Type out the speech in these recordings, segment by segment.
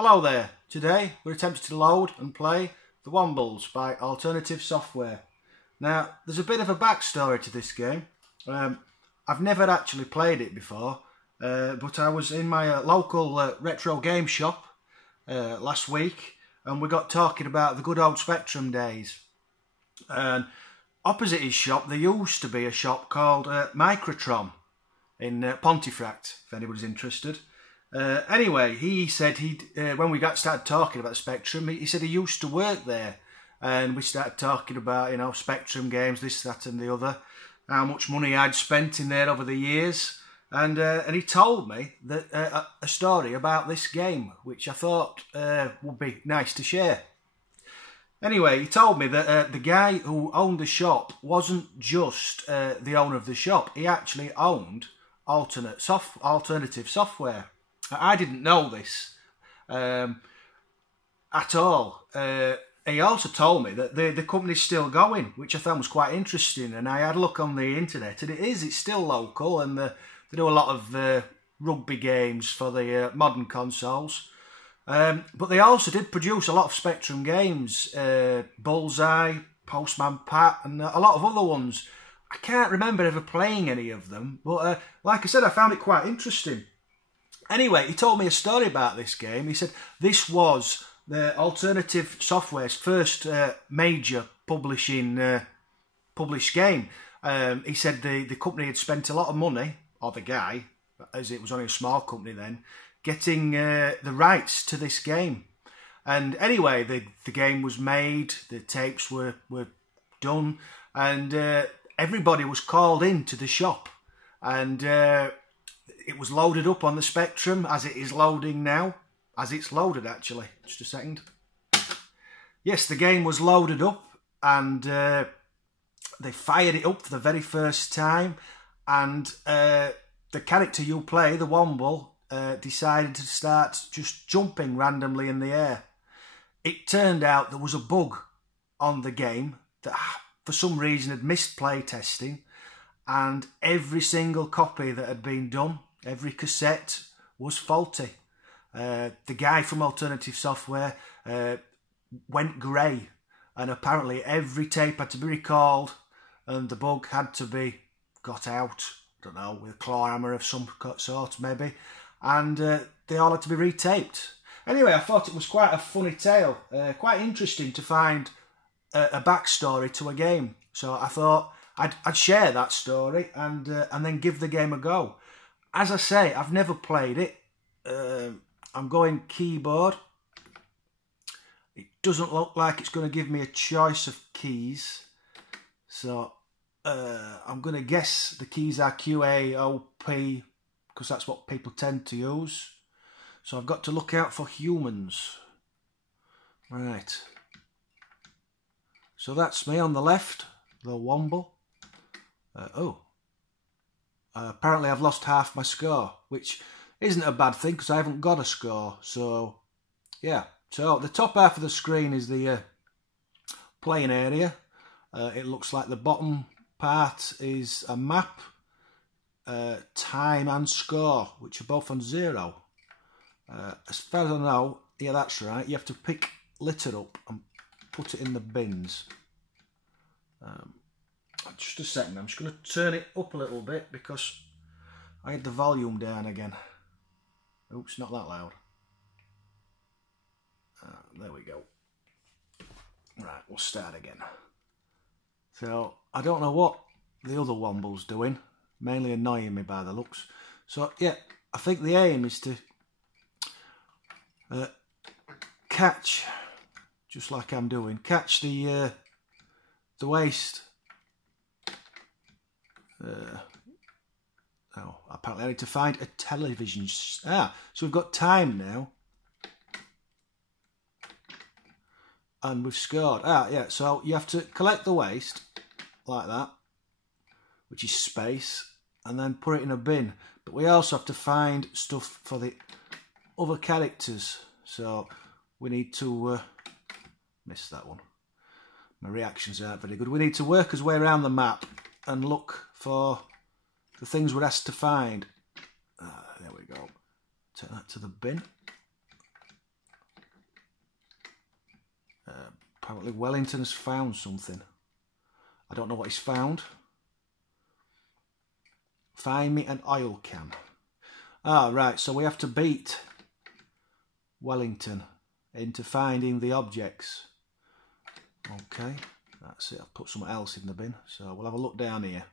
Hello there. Today we're attempting to load and play the Wombles by Alternative Software. Now there's a bit of a backstory to this game. I've never actually played it before, but I was in my local retro game shop last week and we got talking about the good old Spectrum days. And opposite his shop there used to be a shop called Microtron in Pontefract, if anybody's interested. Anyway, he said when we started talking about Spectrum, he said he used to work there, and we started talking about, you know, Spectrum games, this, that, and the other, how much money I'd spent in there over the years, and he told me that a story about this game, which I thought would be nice to share. Anyway, he told me that the guy who owned the shop wasn't just the owner of the shop; he actually owned alternative software. I didn't know this at all. He also told me that the company's still going, which I found was quite interesting. And I had a look on the internet, and it's still local, and they do a lot of rugby games for the modern consoles. But they also did produce a lot of Spectrum games, Bullseye, Postman Pat, and a lot of other ones. I can't remember ever playing any of them, but like I said, I found it quite interesting. Anyway, he told me a story about this game. He said this was the Alternative Software's first major published game. He said the company had spent a lot of money, or the guy, as it was only a small company then, getting the rights to this game. And anyway, the game was made, the tapes were done, and everybody was called into the shop. And it was loaded up on the Spectrum as it is loading now. As it's loaded, actually. Just a second. Yes, the game was loaded up, and they fired it up for the very first time, and the character you play, the Womble, decided to start just jumping randomly in the air. It turned out there was a bug on the game that for some reason had missed play testing, and every single copy that had been done, every cassette, was faulty. The guy from Alternative Software went grey, and apparently every tape had to be recalled, and the bug had to be got out, I don't know, with a claw hammer of some sort maybe, and they all had to be retaped. Anyway, I thought it was quite a funny tale, quite interesting to find a backstory to a game. So I thought I'd share that story and then give the game a go. As I say, I've never played it. I'm going keyboard. It doesn't look like it's going to give me a choice of keys. So I'm going to guess the keys are Q, A, O, P, because that's what people tend to use. So I've got to look out for humans. Right. So that's me on the left, the Womble. Apparently I've lost half my score, which isn't a bad thing because I haven't got a score. So, yeah. So the top half of the screen is the playing area. It looks like the bottom part is a map, time and score, which are both on 0. As far as I know, yeah, that's right. You have to pick litter up and put it in the bins. Just a second, I'm just going to turn it up a little bit because I had the volume down again. Oops, not that loud. There we go. Right, we'll start again. So, I don't know what the other Womble's doing. Mainly annoying me by the looks. So, yeah, I think the aim is to catch, just like I'm doing, catch the waste. Oh, apparently I need to find a television. So we've got time now. And we've scored. Yeah, so you have to collect the waste, like that, which is space, and then put it in a bin. But we also have to find stuff for the other characters. So we need to... miss that one. My reactions aren't very good. We need to work our way around the map and look for the things we're asked to find. There we go. Take that to the bin. Apparently Wellington has found something. I don't know what he's found. Find me an oil can. Ah, right, so we have to beat Wellington into finding the objects. Okay, that's it. I'll put something else in the bin. So we'll have a look down here.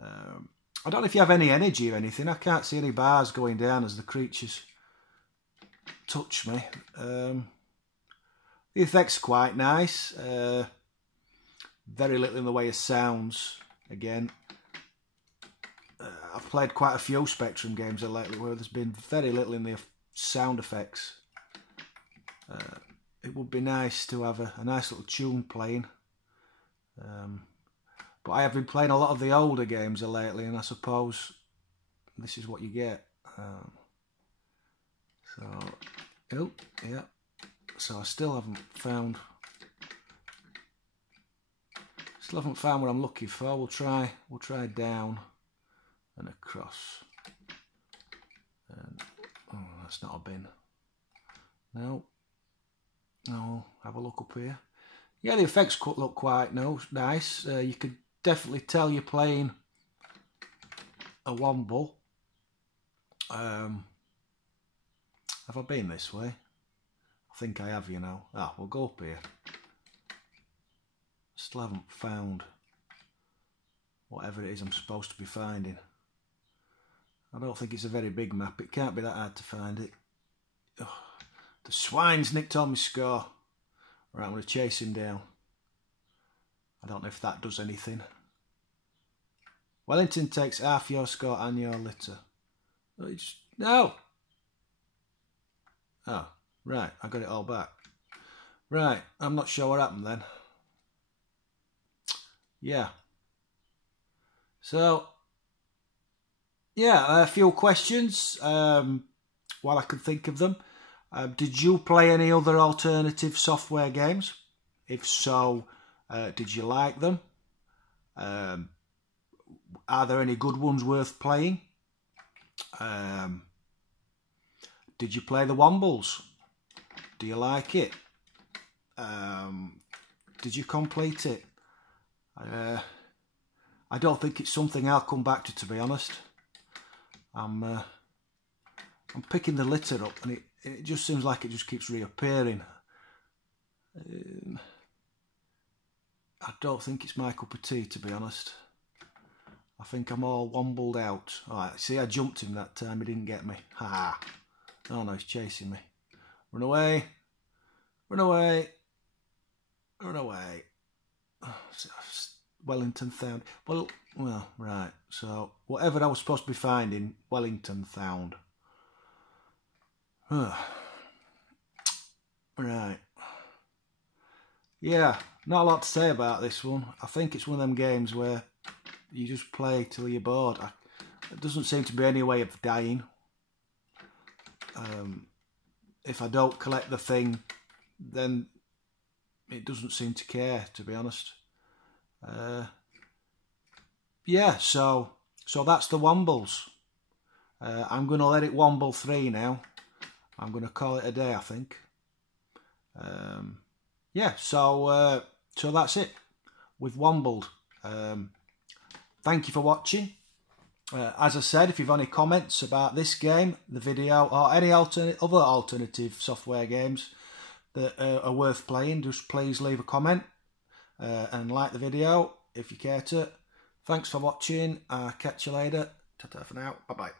I don't know if you have any energy or anything. I can't see any bars going down as the creatures touch me. The effect's quite nice. Very little in the way of sounds. Again, I've played quite a few Spectrum games lately where there's been very little in the sound effects. It would be nice to have a nice little tune playing. But I have been playing a lot of the older games lately, and I suppose this is what you get. Oh, yeah. So I still haven't found what I'm looking for. We'll try down and across. And, oh, that's not a bin. No, have a look up here. Yeah, the effects could look quite nice. You could definitely tell you're playing a womble. Have I been this way? I think I have, you know. Ah, we'll go up here. Still haven't found whatever it is I'm supposed to be finding. I don't think it's a very big map. It can't be that hard to find it. Oh, the swine's nicked on my score. Right, I'm going to chase him down. I don't know if that does anything. Wellington takes half your score and your litter. No! Oh, right, I got it all back. Right, I'm not sure what happened then. Yeah. So, yeah, a few questions while I can think of them. Did you play any other alternative software games? If so, did you like them? Are there any good ones worth playing? Did you play the Wombles? Do you like it? Did you complete it? I don't think it's something I'll come back to be honest. I'm picking the litter up and it just seems like it just keeps reappearing. I don't think it's my cup of tea, to be honest. I think I'm all wombled out. Alright, see, I jumped him that time, he didn't get me. Ha ha. Oh no, he's chasing me. Run away. Run away. Run away. Wellington found. Well, right. So, whatever I was supposed to be finding, Wellington found. Right. Yeah, not a lot to say about this one. I think it's one of them games where you just play till you're bored. It doesn't seem to be any way of dying. If I don't collect the thing, then it doesn't seem to care, to be honest. Yeah, so that's the Wombles. I'm going to let it Womble 3 now. I'm going to call it a day, I think. Yeah, so that's it with Wombled. Thank you for watching. As I said, if you've any comments about this game, the video, or any other alternative software games that are worth playing, just please leave a comment and like the video if you care to. Thanks for watching. I'll catch you later. Ta-ta for now. Bye-bye.